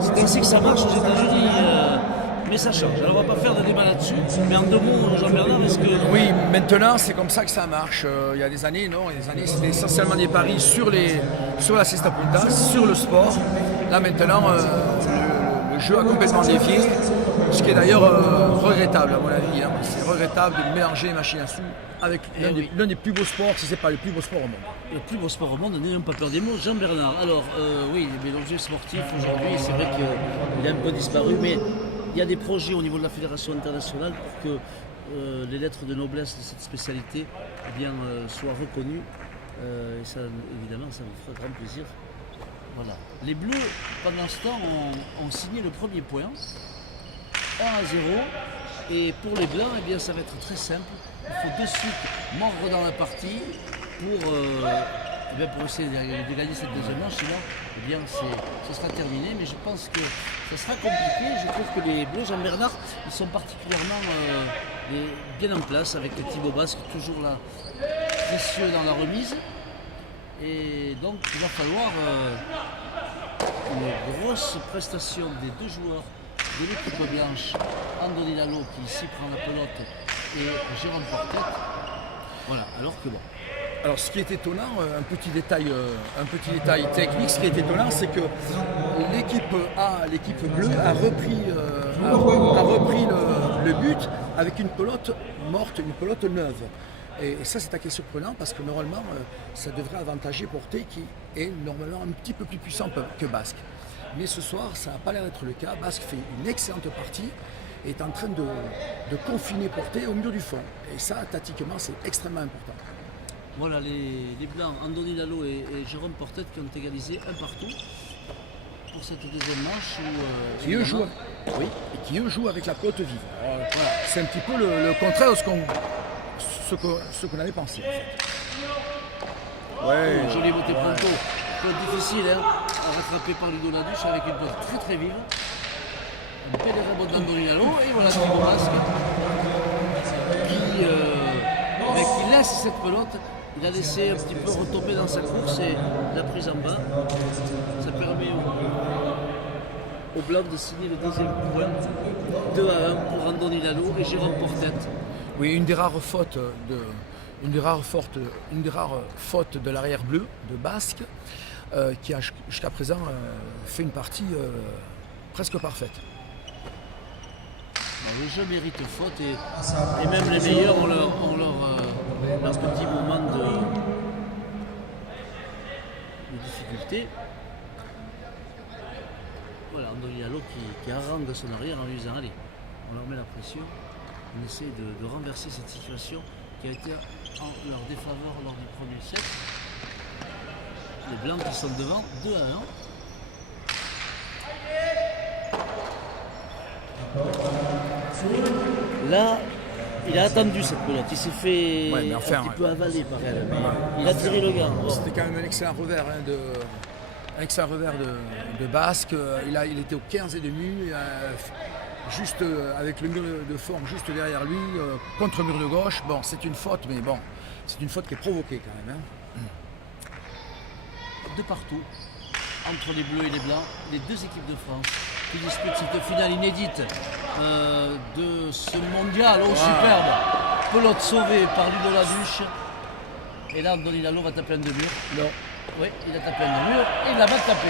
C'est ainsi que ça marche aux États-Unis, mais ça change. Alors on va pas faire de débat là-dessus, mais en 2 mots, Jean-Bernard, est-ce que... Oui, maintenant c'est comme ça que ça marche. Il y a des années, non, il y a des années c'était essentiellement des paris sur la cesta punta, sur le sport. Là maintenant, le jeu a complètement dévié, ce qui est d'ailleurs regrettable à mon avis. Hein. C'est regrettable de mélanger les machines à sous avec l'un des plus beaux sports, si ce n'est pas le plus beau sport au monde. Le plus beau sport au monde, n'ayons pas peur des mots. Jean-Bernard, alors oui, les mélangés sportifs aujourd'hui, c'est vrai qu'il a un peu disparu, mais il y a des projets au niveau de la Fédération internationale pour que les lettres de noblesse de cette spécialité soient reconnues. Et ça, évidemment, ça me fera grand plaisir. Voilà. Les Bleus, pendant ce temps, ont signé le premier point, 1-0. Et pour les Blancs, eh bien, ça va être très simple. Il faut de suite mordre dans la partie pour essayer de gagner cette deuxième manche. Sinon, eh bien, ce sera terminé. Mais je pense que ça sera compliqué. Je trouve que les Bleus, Jean-Bernard, ils sont particulièrement bien en place avec Thibaut Basque, toujours là, précieux dans la remise. Et donc, il va falloir une grosse prestation des deux joueurs de l'équipe blanche, Andoni Lalo qui ici prend la pelote et Jérôme Portet. Voilà, alors que bon. Alors ce qui est étonnant, un petit détail technique, ce qui est étonnant, c'est que l'équipe bleue a repris le but avec une pelote morte, une pelote neuve. Et ça c'est assez surprenant parce que normalement ça devrait avantager Portet qui est normalement un petit peu plus puissant que Basque. Mais ce soir, ça n'a pas l'air d'être le cas. Basque fait une excellente partie et est en train de confiner Portet au mur du fond. Et ça, tactiquement, c'est extrêmement important. Voilà, les Blancs, Andoni Lalo et Jérôme Portet qui ont égalisé un partout pour cette deuxième manche. Qui eux jouent avec la pelote vive. Voilà. C'est un petit peu le contraire de ce qu'on avait pensé. En fait. Ouais. Joli beauté pronto. Peu difficile à rattraper par Ludo Laduche avec une pelote très très vive. Un bel rebond d'Andoni Lalo et voilà Thibaut Basque qui laisse cette pelote. Il a laissé un petit peu retomber dans sa course et la prise en bas. Ça permet aux Blancs de signer le deuxième point. 2-1 pour Andoni Lalo et Jérôme Portet. Oui, une des rares fautes de l'arrière bleu de Basque qui a jusqu'à présent fait une partie presque parfaite. Le jeu mérite faute et même les meilleurs ont leur petit moment de difficulté. Voilà, Andoni Lalo qui harangue son arrière en lui disant allez, on leur met la pression, on essaie de renverser cette situation qui a été en leur défaveur lors du premier set. Les Blancs qui sont devant 2-1. Là, il a attendu cette pelote, il s'est fait un petit peu avaler par elle. Il a tiré le gant. C'était quand même un excellent revers de Basque. Il était au 15 et demi, juste avec le mur de forme juste derrière lui, contre le mur de gauche. Bon, c'est une faute, mais bon, c'est une faute qui est provoquée quand même. De partout, entre les Bleus et les Blancs, les deux équipes de France qui disputent cette finale inédite de ce mondial superbe. Pelote sauvée par Ludo Laduche. Et là, Andoni Lalo va taper un de mur. Non. Oui, il a tapé un de mur et il l'a pas tapé.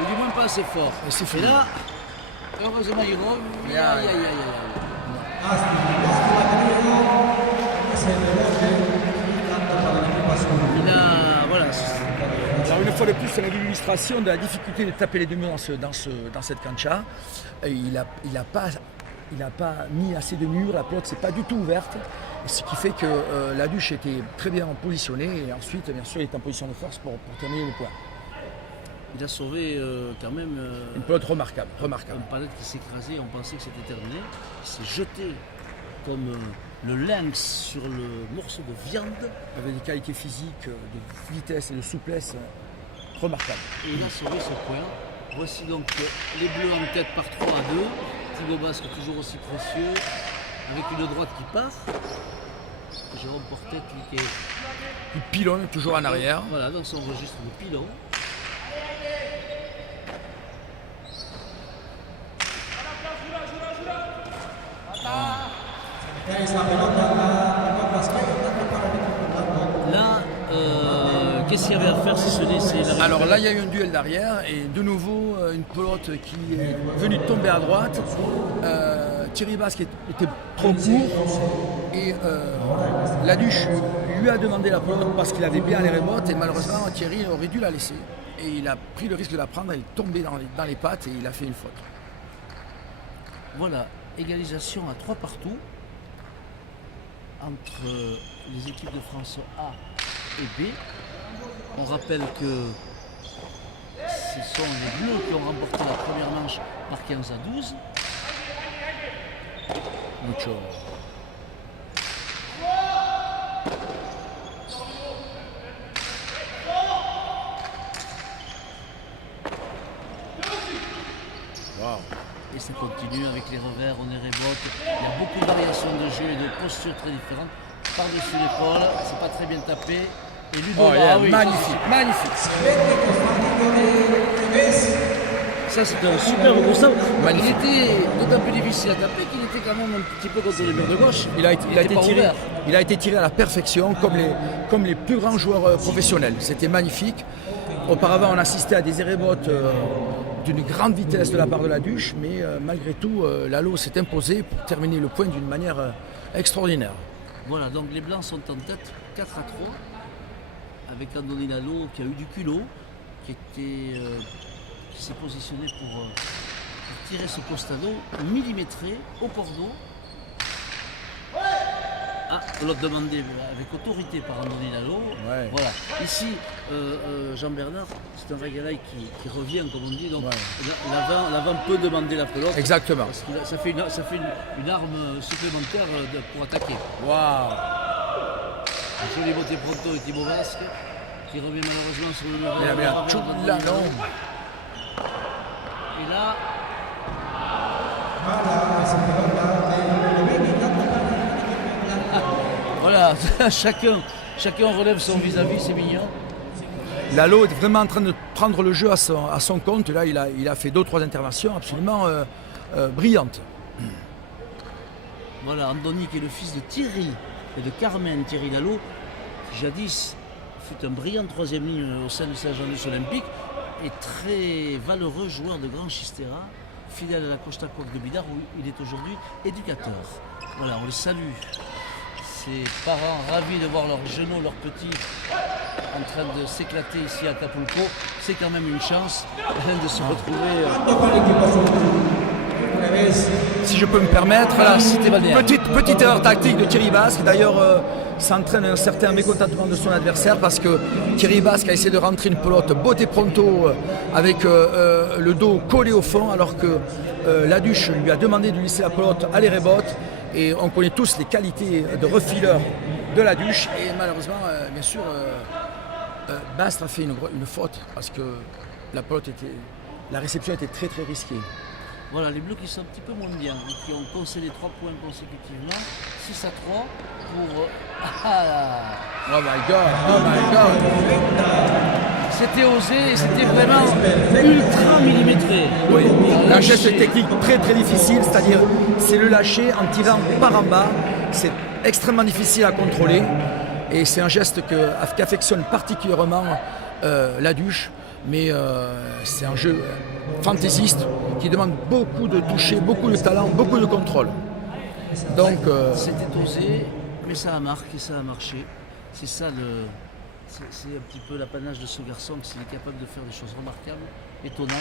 Ou du moins pas assez fort. Et là, heureusement, il revient. Alors une fois de plus, on a vu l'illustration de la difficulté de taper les deux murs dans cette cancha. Il n'a pas mis assez de murs, la pelote s'est pas du tout ouverte. Ce qui fait que Laduche était très bien positionné et ensuite, bien sûr, il est en position de force pour terminer le point. Il a sauvé quand même une pelote remarquable. Une palette qui s'est écrasée, on pensait que c'était terminé. Il s'est jeté comme le lynx sur le morceau de viande. Avec des qualités physiques, de vitesse et de souplesse remarquables. Et il a sauvé ce point. Voici donc les Bleus en tête par 3-2. Thibaut Basque toujours aussi précieux, avec une droite qui part. Jérôme Portet qui pilonne toujours en arrière. Voilà, dans son registre de pilon. Là, qu'est-ce qu'il y avait à faire si ce n'est la... Alors là, il y a eu un duel d'arrière et de nouveau une pelote qui est venue tomber à droite. Thierry Basque était trop court et Laduche lui a demandé la pelote parce qu'il avait bien les rebottes et malheureusement Thierry aurait dû la laisser. Et il a pris le risque de la prendre, elle est tombée dans les pattes et il a fait une faute. Voilà, égalisation à 3 partout entre les équipes de France A et B. On rappelle que ce sont les Bleus qui ont remporté la première manche par 15-12. Mucho. Wow. Et ça continue avec les revers, on est rebote. Il y a beaucoup de variations de jeu et de postures très différentes. Par-dessus l'épaule, c'est pas très bien tapé. Et Ludo, magnifique, magnifique. Ça c'est un superbe constat. Il était d'autant plus difficile à taper qu'il était quand même un petit peu contre le mur de gauche. Il a été tiré à la perfection comme les plus grands joueurs professionnels. C'était magnifique. Auparavant on assistait à des rebotes d'une grande vitesse de la part de Laduche, mais malgré tout Lalo s'est imposé pour terminer le point d'une manière extraordinaire. Voilà, donc les Blancs sont en tête 4-3 avec Andoni Lalo qui a eu du culot, qui s'est positionné pour tirer ce costado millimétré au cordeau. Ah, on l'a demandé avec autorité par Andoni Lalo. Ouais. Voilà. Ici, Jean-Bernard, c'est un Regalaï qui revient, comme on dit. Donc l'avant peut demander la pelote. Exactement. Parce que ça fait une arme supplémentaire pour attaquer. Waouh! Joli beauté Pronto et Thibaut Basque qui revient malheureusement sur le Là, non. Et là. Voilà, chacun relève son vis-à-vis, c'est mignon. Lalo est vraiment en train de prendre le jeu à son compte. Là, il a fait 2-3 interventions absolument brillantes. Voilà, Andoni qui est le fils de Thierry et de Carmen Thierry Lalo, qui jadis fut un brillant troisième ligne au sein du Saint-Jean-de-Luz olympique et très valeureux joueur de Grand Chistera, fidèle à la Costa Coque de Bidart où il est aujourd'hui éducateur. Voilà, on le salue. Ses parents ravis de voir leurs genoux, leurs petits en train de s'éclater ici à Acapulco. C'est quand même une chance de se retrouver. Si je peux me permettre, Voilà, petite erreur tactique de Thierry Basque. D'ailleurs, ça entraîne un certain mécontentement de son adversaire parce que Thierry Basque a essayé de rentrer une pelote botte et pronto avec le dos collé au fond alors que Laduche lui a demandé de lui laisser la pelote à les rebotes. Et on connaît tous les qualités de refileur de Laduche. Et malheureusement, bien sûr, Basque a fait une faute parce que la réception était très très risquée. Voilà, les Bleus qui sont un petit peu moins bien, hein, qui ont concédé 3 points consécutivement, 6-3 pour... Oh my God. C'était osé et c'était vraiment ultra millimétré. Oui, un geste technique très très difficile, c'est-à-dire c'est le lâcher en tirant par en bas, c'est extrêmement difficile à contrôler et c'est un geste qu'affectionne particulièrement Laduche, mais c'est un jeu fantaisiste qui demande beaucoup de toucher, beaucoup de talent, beaucoup de contrôle. Donc c'était osé, mais ça a marqué, ça a marché. C'est ça c'est un petit peu l'apanage de ce garçon, qu'il est capable de faire des choses remarquables, étonnantes.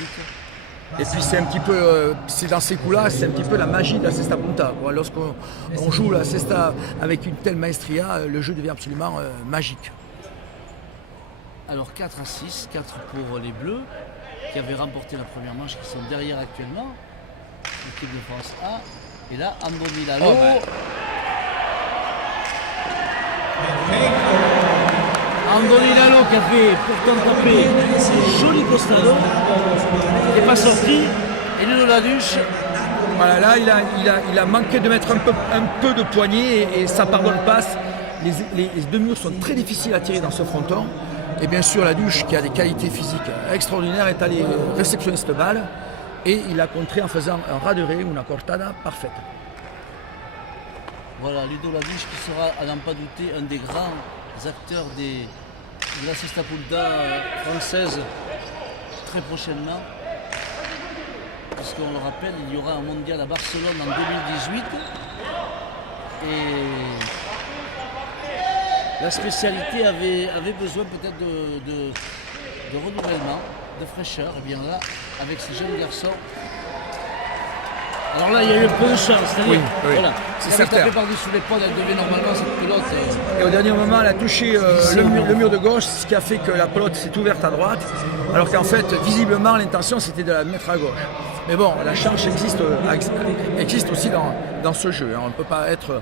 Et puis c'est un petit peu, c'est dans ces coups-là, c'est un petit peu la magie de la cesta punta. Lorsqu'on joue la cesta avec une telle maestria, le jeu devient absolument magique. Alors 4-6, 4 pour les Bleus, qui avaient remporté la première manche, qui sont derrière actuellement, l'équipe de France A. Et là, Andoni Lalo. Andoni Lalo qui a fait pourtant taper joli costado, qui n'est pas sorti, et Ludo Laduche. Voilà, là il a manqué de mettre un peu de poignée et ça pardonne pas. Les deux murs sont très difficiles à tirer dans ce fronton. Et bien sûr, Laduche, qui a des qualités physiques extraordinaires, est allé réceptionner cette balle et il a contré en faisant un ras de ré, une cortada parfaite. Voilà, Ludo Laduche qui sera, à n'en pas douter, un des grands acteurs de la Cestapolda française très prochainement. Puisqu'on le rappelle, il y aura un mondial à Barcelone en 2018. Et la spécialité avait besoin peut-être de renouvellement, de fraîcheur. Et bien là, avec ces jeunes garçons. Alors là, il y a eu un peu de chance, c'est-à-dire, voilà, c'est elle avait certain. tapé par-dessus l'épaule, elle devait normalement cette pelote. Et au dernier moment, elle a touché le mur de gauche, ce qui a fait que la pelote s'est ouverte à droite, alors qu'en fait, visiblement, l'intention c'était de la mettre à gauche. Mais bon, la chance existe aussi dans ce jeu. Hein. On ne peut pas être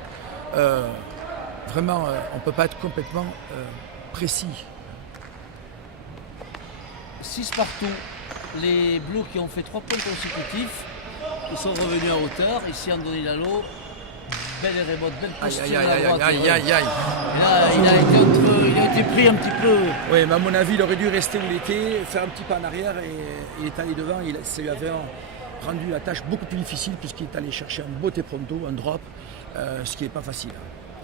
on peut pas être complètement précis. 6 partout. Les Bleus qui ont fait 3 points consécutifs, ils sont revenus à hauteur. Ici, Andoni Lalo, belle et remote, belle posture à droite. Aïe. Et là, il a été pris un petit peu. Oui, mais à mon avis, il aurait dû rester où il était, faire un petit pas en arrière et il est allé devant. Ça lui avait rendu la tâche beaucoup plus difficile puisqu'il est allé chercher un beau pronto, un drop, ce qui n'est pas facile.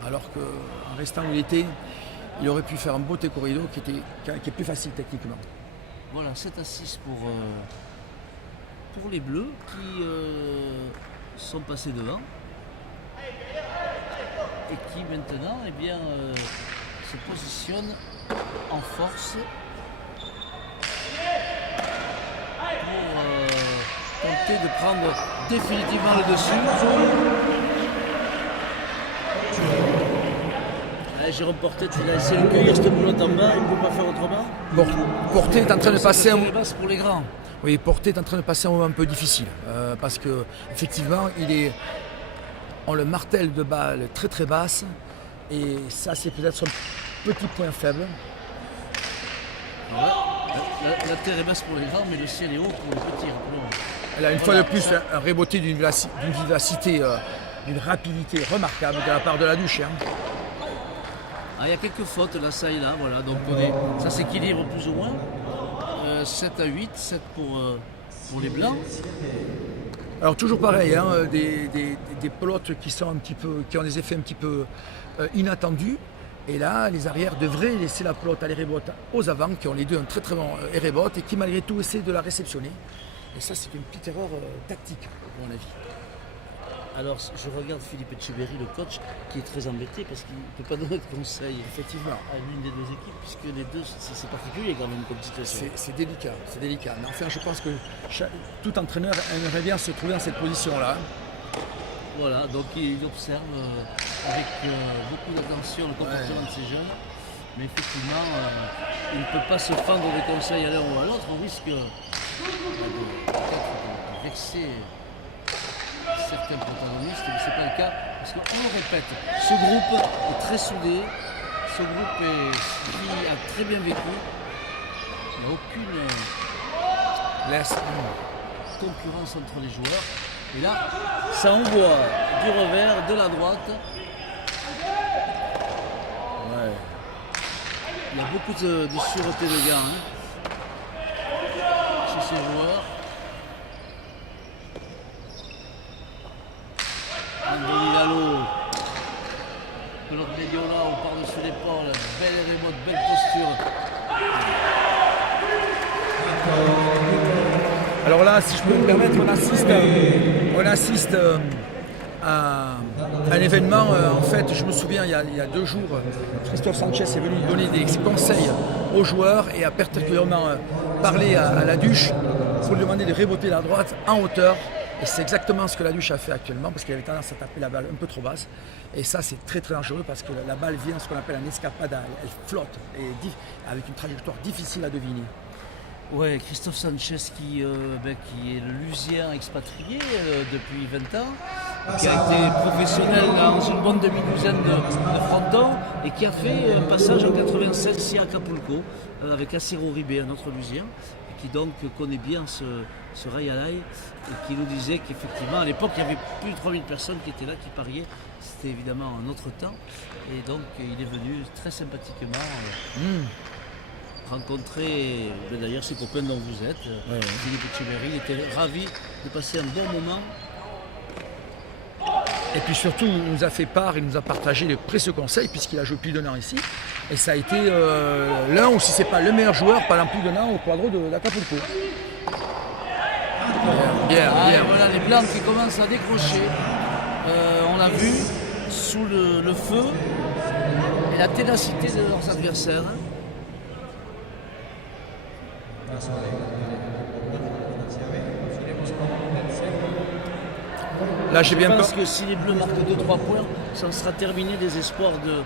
Alors qu'en restant où il était, il aurait pu faire un beau corrido qui est plus facile techniquement. Voilà, 7 à 6 pour les Bleus qui sont passés devant et qui maintenant se positionnent en force pour tenter de prendre définitivement le dessus. Jérôme Portet, il a essayé de cueillir cette pelote en bas, il ne peut pas faire autrement. Portet est en train de passer un... pour les grands. Oui, Portet est en train de passer un moment un peu difficile parce que effectivement, on le martèle de balles très très basses et ça c'est peut-être son petit point faible. La terre est basse pour les grands, mais le ciel est haut pour les petits. Elle a une fois de plus un reboté d'une vivacité, d'une rapidité remarquable de la part de Laduche. Il y a quelques fautes là, ça et là, voilà. Donc ça s'équilibre plus ou moins. 7 à 8, 7 pour les blancs. Alors toujours pareil, hein, des pelotes qui ont des effets un petit peu inattendus. Et là, les arrières devraient laisser la pelote à l'hérebote aux avants, qui ont les deux un très très bon hérebote et qui malgré tout essaient de la réceptionner. Et ça, c'est une petite erreur tactique, à mon avis. Alors, je regarde Philippe Etcheverry, le coach, qui est très embêté parce qu'il ne peut pas donner de conseils effectivement à l'une des deux équipes, puisque les deux, c'est particulier quand même comme situation. C'est délicat, c'est délicat. Mais enfin, je pense que tout entraîneur aimerait bien se trouver dans cette position-là. Voilà, donc il observe avec beaucoup d'attention le comportement de ces jeunes. Mais effectivement, il ne peut pas se prendre des conseils à l'un ou à l'autre. On risque peut-être de vexer certains protagonistes, mais ce n'est pas le cas. Parce qu'on le répète, ce groupe est très soudé, ce groupe qui a très bien vécu. Il n'y a aucune concurrence entre les joueurs. Et là, ça envoie du revers, de la droite. Ouais. Il y a beaucoup de sûreté de gars chez ces joueurs. Andoni Lalo, pelote médiona par-dessus l'épaule, belle remote, belle posture. Alors là, si je peux me permettre, on assiste à un événement. En fait, je me souviens, il y a 2 jours, Christophe Sanchez est venu donner des conseils aux joueurs et a particulièrement parlé à Laduche pour lui demander de reboter la droite en hauteur. Et c'est exactement ce que Laduche a fait actuellement parce qu'il avait tendance à taper la balle un peu trop basse. Et ça, c'est très très dangereux parce que la balle vient ce qu'on appelle un escapada. Elle flotte et avec une trajectoire difficile à deviner. Ouais, Christophe Sanchez qui est le Lusien expatrié depuis 20 ans, qui a été professionnel dans une bonne demi-douzaine de frontons et qui a fait un passage en 96 ici à Acapulco avec Acero Ribé, un autre Lusien, qui donc connaît bien ce Rayalay et qui nous disait qu'effectivement à l'époque il y avait plus de 3000 personnes qui étaient là, qui pariaient. C'était évidemment un autre temps et donc il est venu très sympathiquement rencontrer d'ailleurs ces copains dont vous êtes, Philippe Etcheverry. Il était ravi de passer un bon moment Et puis surtout, il nous a fait part, il nous a partagé de précieux conseils puisqu'il a joué plus d'un an ici. Et ça a été l'un, ou si ce n'est pas le meilleur joueur pendant plus d'un an au quadro d'Acapulco. Bien. Voilà les Blancs qui commencent à décrocher. On l'a vu sous le feu et la ténacité de leurs adversaires. Là, j'ai bien Je pense peur. que si les Bleus marquent 2-3 points, ça sera terminé des espoirs de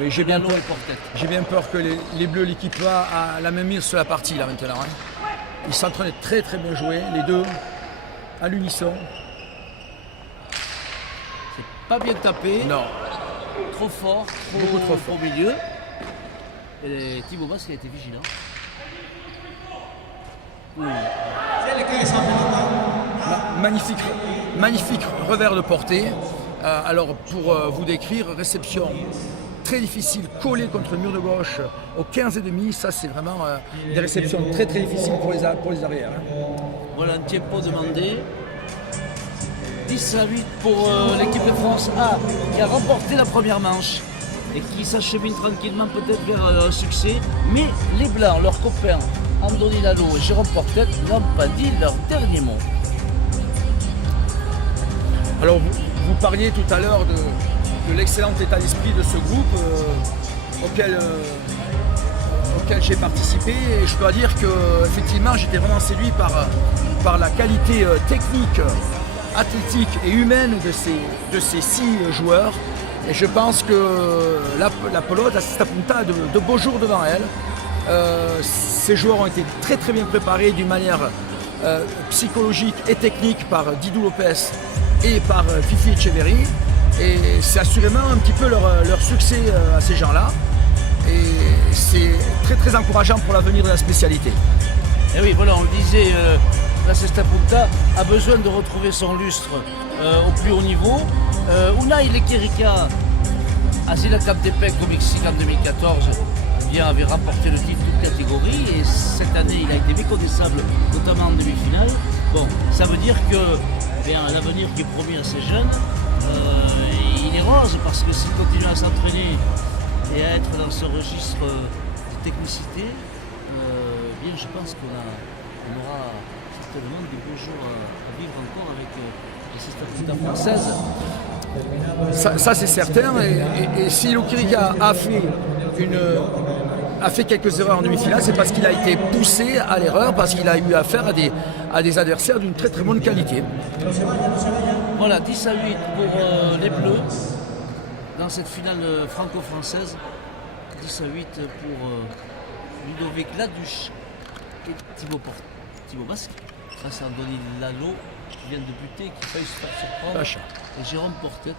Oui, j'ai bien Lalo peur. et Portet. J'ai bien peur que les Bleus, l'équipe A, a la même mise sur la partie là maintenant. Hein. Ils sont en train de très bien jouer, les deux, à l'unisson. C'est pas bien tapé, Non, trop fort, Beaucoup trop fort. au milieu. Et Thibaut Basque a été vigilant. Oui. magnifique revers de portée. Alors pour vous décrire, réception très difficile, collée contre le mur de gauche au 15,5. Ça c'est vraiment des réceptions très difficiles pour les arrières. Hein. Voilà un tempo demandé. 10-8 pour l'équipe de France A qui a remporté la première manche et qui s'achemine tranquillement peut-être vers un succès. Mais les Blancs, leurs copains Andoni Lalo et Jérôme Portet n'ont pas dit leur dernier mot. Alors vous parliez tout à l'heure de l'excellent état d'esprit de ce groupe auquel j'ai participé, et je dois dire que effectivement j'étais vraiment séduit par la qualité technique, athlétique et humaine de ces 6 joueurs, et je pense que la pelote à Punta a de beaux jours devant elle. Ces joueurs ont été très bien préparés d'une manière psychologique et technique par Didou Lopez et par Fifi Etcheverry, et c'est assurément un petit peu leur succès à ces gens-là, et c'est très encourageant pour l'avenir de la spécialité. Et oui, voilà, on le disait, la Cesta Punta a besoin de retrouver son lustre au plus haut niveau. Unai Lequerica, asile à Camtepec au Mexique en 2014, avait remporté le titre toute catégorie, et cette année il a été méconnaissable, notamment en demi-finale. Bon, ça veut dire que l'avenir qui est promis à ces jeunes, il est rose, parce que s'ils continuent à s'entraîner et à être dans ce registre de technicité, bien je pense qu'on aura certainement des beaux jours à vivre encore avec les Cesta Punta françaises. Ça c'est certain, et si Lequerica a fait quelques erreurs en demi-finale, c'est parce qu'il a été poussé à l'erreur, parce qu'il a eu affaire à des adversaires d'une très bonne qualité. Voilà, 10-8 pour les Bleus dans cette finale franco-française. 10-8 pour Ludovic Laduche et Thibaut Basque face à Andoni Lalo qui vient de buter, qui faillit se faire surprendre, et Jérôme Portet.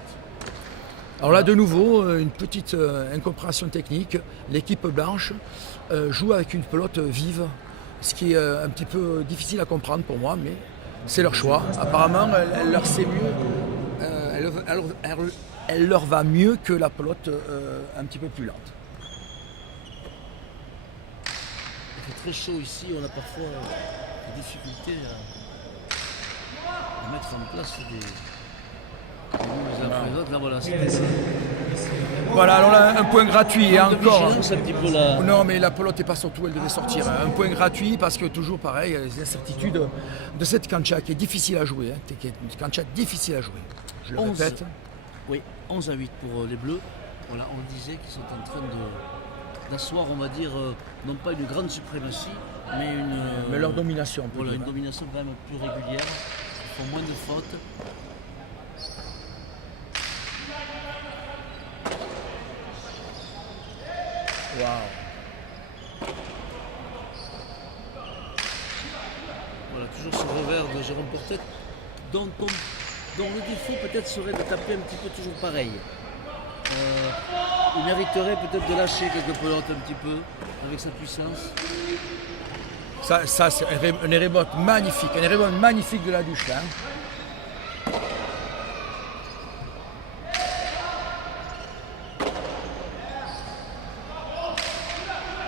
Alors là, de nouveau, une petite incompréhension technique. L'équipe blanche joue avec une pelote vive, ce qui est un petit peu difficile à comprendre pour moi, mais c'est leur choix. Apparemment, elle leur va mieux que la pelote un petit peu plus lente. Il fait très chaud ici, on a parfois des difficultés à mettre en place des là, voilà, alors là, un point gratuit, et encore. Un petit peu la... Non, mais la pelote n'est pas sur tout, elle devait sortir. Un point gratuit, parce que toujours pareil, les incertitudes de cette cancha qui est difficile à jouer. Qui est une cancha difficile à jouer. Je le répète. Oui, 11-8 pour les Bleus. Voilà, on disait qu'ils sont en train d'asseoir, on va dire, non pas une grande suprématie, mais leur domination. Voilà, une domination quand même plus régulière. Ils font moins de fautes. Wow. Voilà, toujours ce revers de Jérôme Portet, dont le défaut peut-être serait de taper un petit peu toujours pareil. Il mériterait peut-être de lâcher quelques pelotes un petit peu avec sa puissance. Ça c'est un rebote magnifique de Laduche là.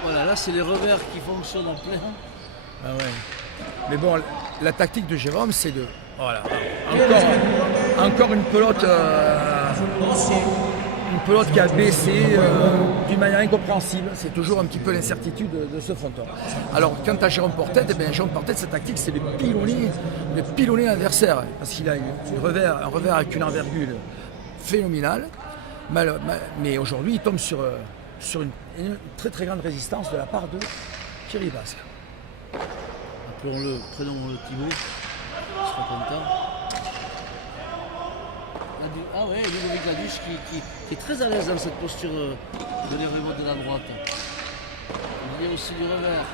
Voilà, là c'est les revers qui fonctionnent en plein. Ah ouais. Mais bon, la tactique de Jérôme, c'est Voilà. Encore une pelote qui a baissé d'une manière incompréhensible. C'est toujours un petit peu l'incertitude de ce fronton. Alors, quant à Jérôme Portet, Jérôme Portet, sa tactique, c'est de pilonner l'adversaire. Parce qu'il a un revers avec une envergure phénoménale. Mais aujourd'hui, il tombe sur une très très grande résistance de la part de Thierry Basque. Appelons-le, prenons-le Thibaut. Il sera content. Ah ouais, Ludovic Laduche qui est très à l'aise dans cette posture de l'éremo de la droite. Il y a aussi du revers.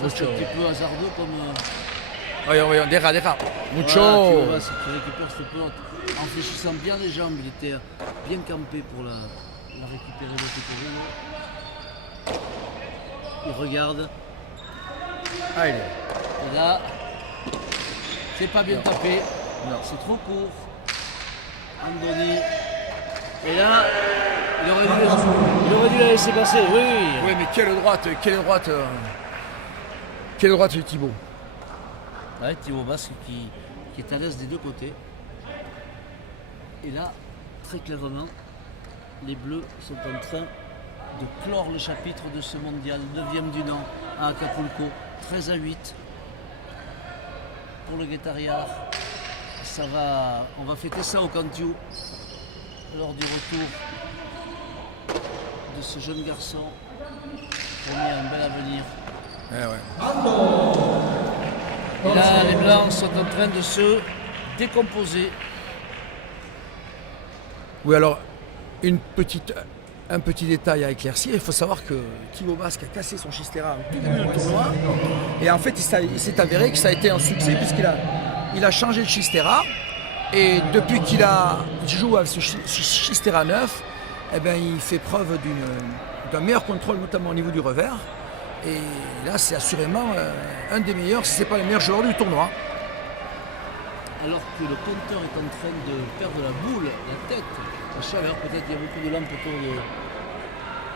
Ça, c'est un petit peu hasardeux comme. Voyons, des rats. Mucho. Voilà, Thibaut qui récupère cette pelote en fléchissant bien les jambes. Il était bien campé pour la récupérer de côté. Il regarde. Allez. Et là, c'est pas bien tapé. Non. C'est trop court. Andoni. Et là, il aurait dû la laisser passer. Oui. Oui, mais quelle droite de Thibaut. Ouais, Thibaut Basque qui est à l'aise des deux côtés. Et là, très clairement, les Bleus sont en train de clore le chapitre de ce mondial, 9e du Nant à Acapulco, 13-8 pour le Guétariard. On va fêter ça au Cantiu lors du retour de ce jeune garçon promis un bel avenir. Et là, les Blancs sont en train de se décomposer. Oui, alors, un petit détail à éclaircir, il faut savoir que Thibaut Basque a cassé son Chistera en tout début du tournoi. Et en fait, il s'est avéré que ça a été un succès puisqu'il a changé de Chistera. Et depuis qu'il joue avec ce Chistera 9, eh ben, il fait preuve d'un meilleur contrôle, notamment au niveau du revers. Et là, c'est assurément un des meilleurs, si ce n'est pas le meilleur joueur du tournoi. Alors que le compteur est en train de perdre la boule, la tête, la chaleur, peut-être il y a beaucoup de lampes autour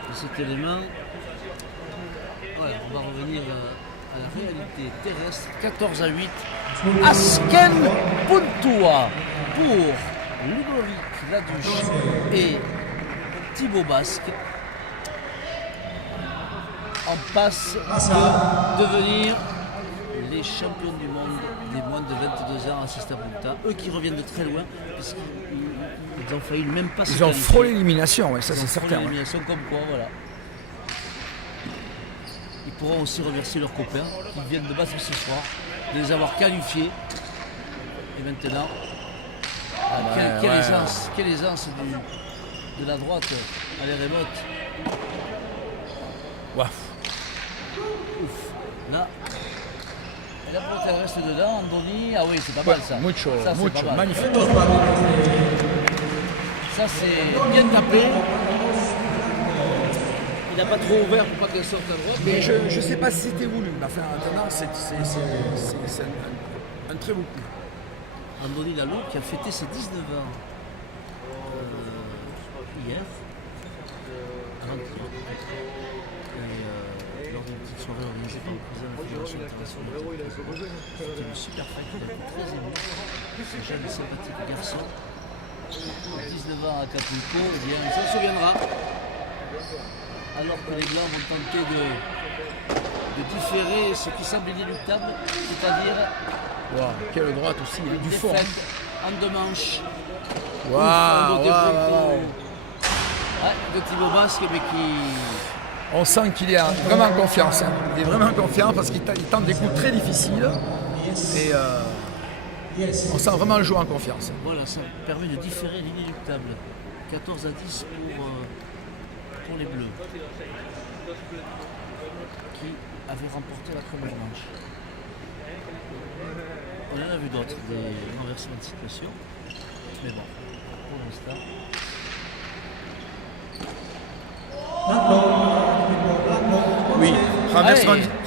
de cet élément. Voilà, on va revenir à la réalité terrestre. 14-8. Asken Puntua pour Ludovic Laduche et Thibaut Basque. En passe de devenir les champions du monde des moins de 22 ans à Sesta Punta. Eux qui reviennent de très loin, puisqu'ils ont failli même pas se qualifier. Ils ont frôlé l'élimination, ouais, ça c'est certain. L'élimination comme quoi, voilà. Ils pourront aussi remercier leurs copains qui viennent de battre ce soir, de les avoir qualifiés. Et maintenant, quelle aisance de la droite à l'air remote. Wow. Ouf. Là. Et la pelote elle reste dedans, Andoni. Ah oui, c'est pas mal ça. Mucho, ça, mucho, magnifique. Ça c'est bien tapé. Il n'a pas trop ouvert pour pas qu'elle sorte à droite. Mais je ne sais pas si c'était voulu. Mais enfin, maintenant, c'est un très beau coup. Andoni Lalo qui a fêté ses 19 ans hier. Lors d'une petite soirée organisée par le président de la Fédération internationale. C'était une super fête, il a été très ému. Ce jeune et sympathique garçon, 19 ans à Acapulco, eh bien, il s'en souviendra. Alors que les Blancs vont tenter de différer ce qui semble inéluctable, c'est-à-dire quelle droite aussi, il y a du fond. En deux manches. Wow. De Thibaut Basque, mais qui... On sent qu'il est vraiment en confiance. Hein. Il est vraiment confiant parce qu'il tente des coups très difficiles. Et on sent vraiment le joueur en confiance. Voilà, ça permet de différer l'inéluctable. 14-10 pour les Bleus. Qui avaient remporté la première manche. On en a vu d'autres, des renversements de situation. Mais bon, pour l'instant... Oui,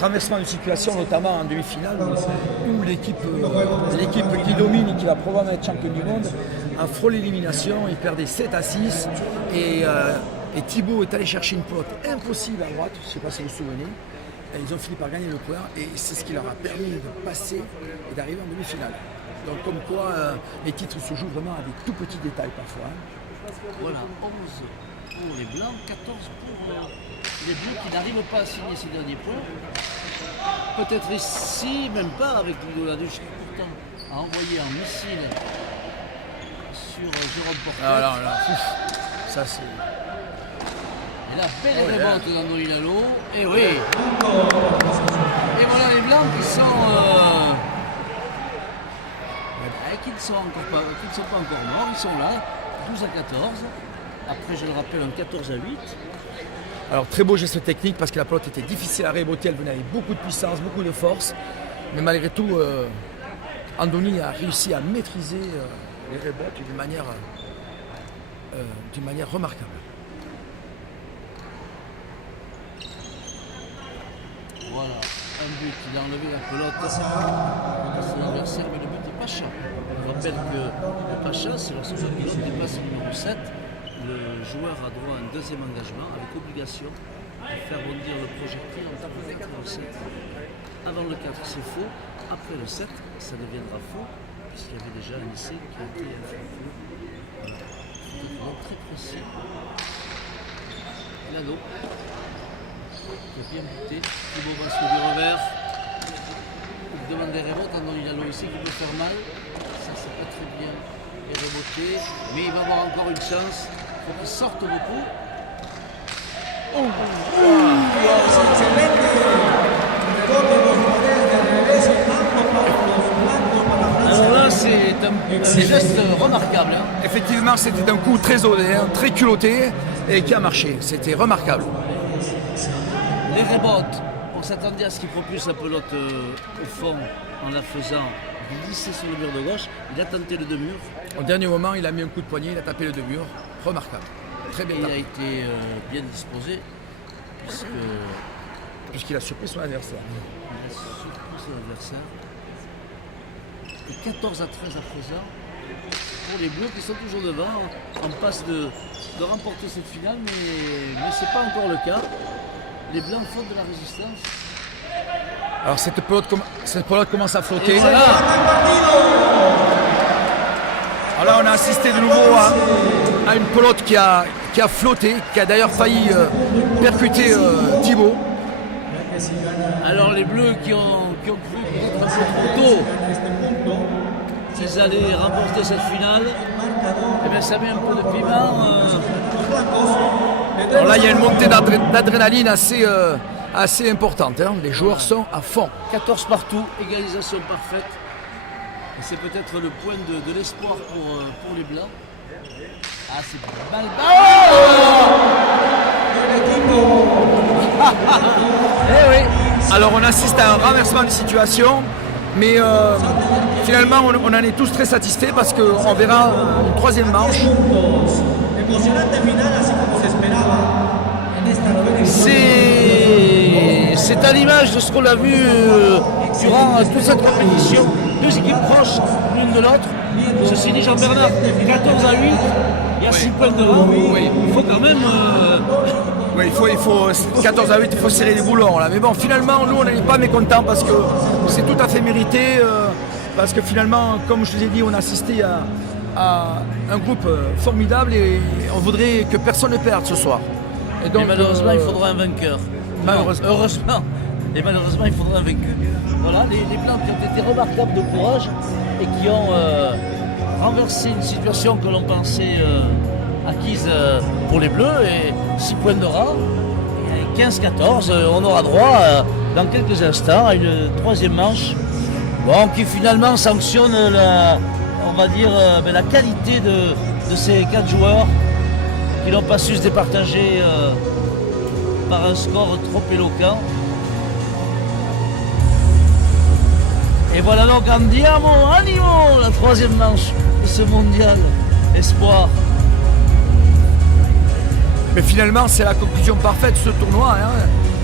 renversement de situation, notamment en demi-finale, où l'équipe qui domine et qui va probablement être champion du monde a frôlé l'élimination, il perdait 7-6 et Thibaut est allé chercher une pelote impossible à droite, je ne sais pas si vous vous souvenez, Et ils ont fini par gagner le point et c'est ce qui leur a permis de passer et d'arriver en demi-finale. Donc comme quoi les titres se jouent vraiment à des tout petits détails parfois. Voilà, 11 pour les Blancs, 14 pour les Bleus qui n'arrivent pas à signer ces derniers points. Peut-être ici, même pas avec Ludo Laduche qui pourtant a envoyé un missile sur Jérôme Portet. Ah là, ça c'est... Et là, belle révolte dans Noïlalo. Et oui. Et voilà les Blancs qui sont... qui ne sont pas encore morts. Ils sont là, 12 à 14. Après, je le rappelle, un 14 à 8. Alors très beau geste technique parce que la pelote était difficile à réboter, elle venait avec beaucoup de puissance, beaucoup de force. Mais malgré tout, Andoni a réussi à maîtriser les rébotes d'une manière remarquable. Voilà, un but, il a enlevé la pelote à son adversaire, mais le but de Pacha. Je rappelle que le Pacha, c'est lorsque la pelote dépasse le numéro 7, le joueur a droit à un deuxième engagement avec obligation de faire bondir le projectile en tapant le 7. Avant le 4, c'est faux. Après le 7, ça deviendra faux, puisqu'il y avait déjà un essai qui a été fait faux. Voilà. Très précis. Lano. Qui a bien buté. Thibaut Basque du revers. Il demande des révotes. Il a aussi qui peut faire mal. Ça, c'est pas très bien. Et reboté. Mais il va avoir encore une chance. Il faut qu'il sorte beaucoup. Alors là, c'est un geste remarquable. Hein. Effectivement, c'était un coup très osé, très culotté et qui a marché. C'était remarquable. Les rébotes, on s'attendait à ce qu'il propulse la pelote au fond en la faisant glisser sur le mur de gauche. Il a tenté le demi-mur. Au dernier moment, il a mis un coup de poignet, il a tapé le demi-mur. Remarquable. Très bien tapé. Il a été bien disposé puisqu'il a surpris son adversaire. Il a surpris son adversaire. Et 14 à 13 à présent pour les Bleus qui sont toujours devant. On passe de remporter cette finale, mais ce n'est pas encore le cas. Les Blancs font de la résistance. Alors cette pelote commence à flotter. Voilà. Alors on a assisté de nouveau à une pelote qui a flotté, qui a d'ailleurs failli percuter Thibaut. Alors les Bleus qui ont cru peut-être un peu trop tôt qu'ils allaient remporter cette finale, eh bien ça met un peu de piment. Alors là il y a une montée d'adrénaline assez importante. Hein. Les joueurs sont à fond. 14 partout, égalisation parfaite. Et c'est peut-être le point de l'espoir pour les Blancs. Ah, c'est mal. Eh oui. Alors on assiste à un renversement de situation, mais finalement on en est tous très satisfaits parce qu'on verra une troisième manche. C'est à l'image de ce qu'on a vu durant toute cette compétition. Deux équipes proches l'une de l'autre. Ceci dit, Jean-Bernard, 14 à 8, il y a 6 points devant. Oui. Il faut quand même... Oui, il faut 14 à 8, il faut serrer les boulons là. Mais bon, finalement, nous on n'est pas mécontents parce que c'est tout à fait mérité. Parce que finalement, comme je vous ai dit, on a assisté à un groupe formidable et on voudrait que personne ne perde ce soir. Et donc, malheureusement, il faudra un vainqueur. Malheureusement. Non, heureusement. Et malheureusement, il faudra un vainqueur. Voilà, les Blancs qui ont été remarquables de courage et qui ont renversé une situation que l'on pensait acquise pour les Bleus. Et 6 points de rang, 15-14, on aura droit dans quelques instants à une troisième manche. Bon, qui finalement sanctionne la qualité de ces 4 joueurs qui n'ont pas su se départager par un score trop éloquent. Et voilà donc andiamo, animo, la troisième manche de ce mondial espoir. Mais finalement, c'est la conclusion parfaite de ce tournoi. Hein.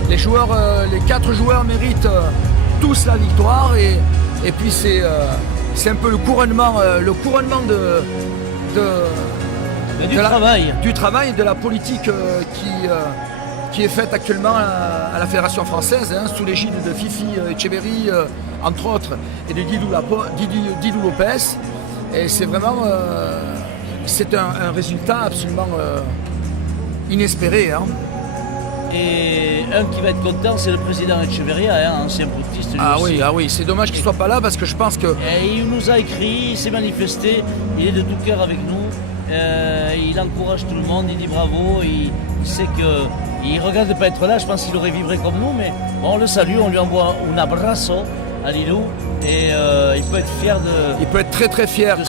Les 4 joueurs méritent tous la victoire et puis c'est un peu le couronnement du travail et de la politique qui est faite actuellement à la Fédération française, hein, sous l'égide de Fifi Etcheverry, entre autres, et de Didou Lopez. Et c'est vraiment c'est un résultat absolument inespéré. Hein. Et un qui va être content, c'est le président Echeverria, hein, ancien boutiste. Oui, c'est dommage qu'il ne soit pas là parce que je pense que... Et il nous a écrit, il s'est manifesté, il est de tout cœur avec nous, il encourage tout le monde, il dit bravo, il sait qu'il regrette de ne pas être là, je pense qu'il aurait vibré comme nous, mais on le salue, on lui envoie un abrazo à Lilou et il peut être fier de... Il peut être très très fier.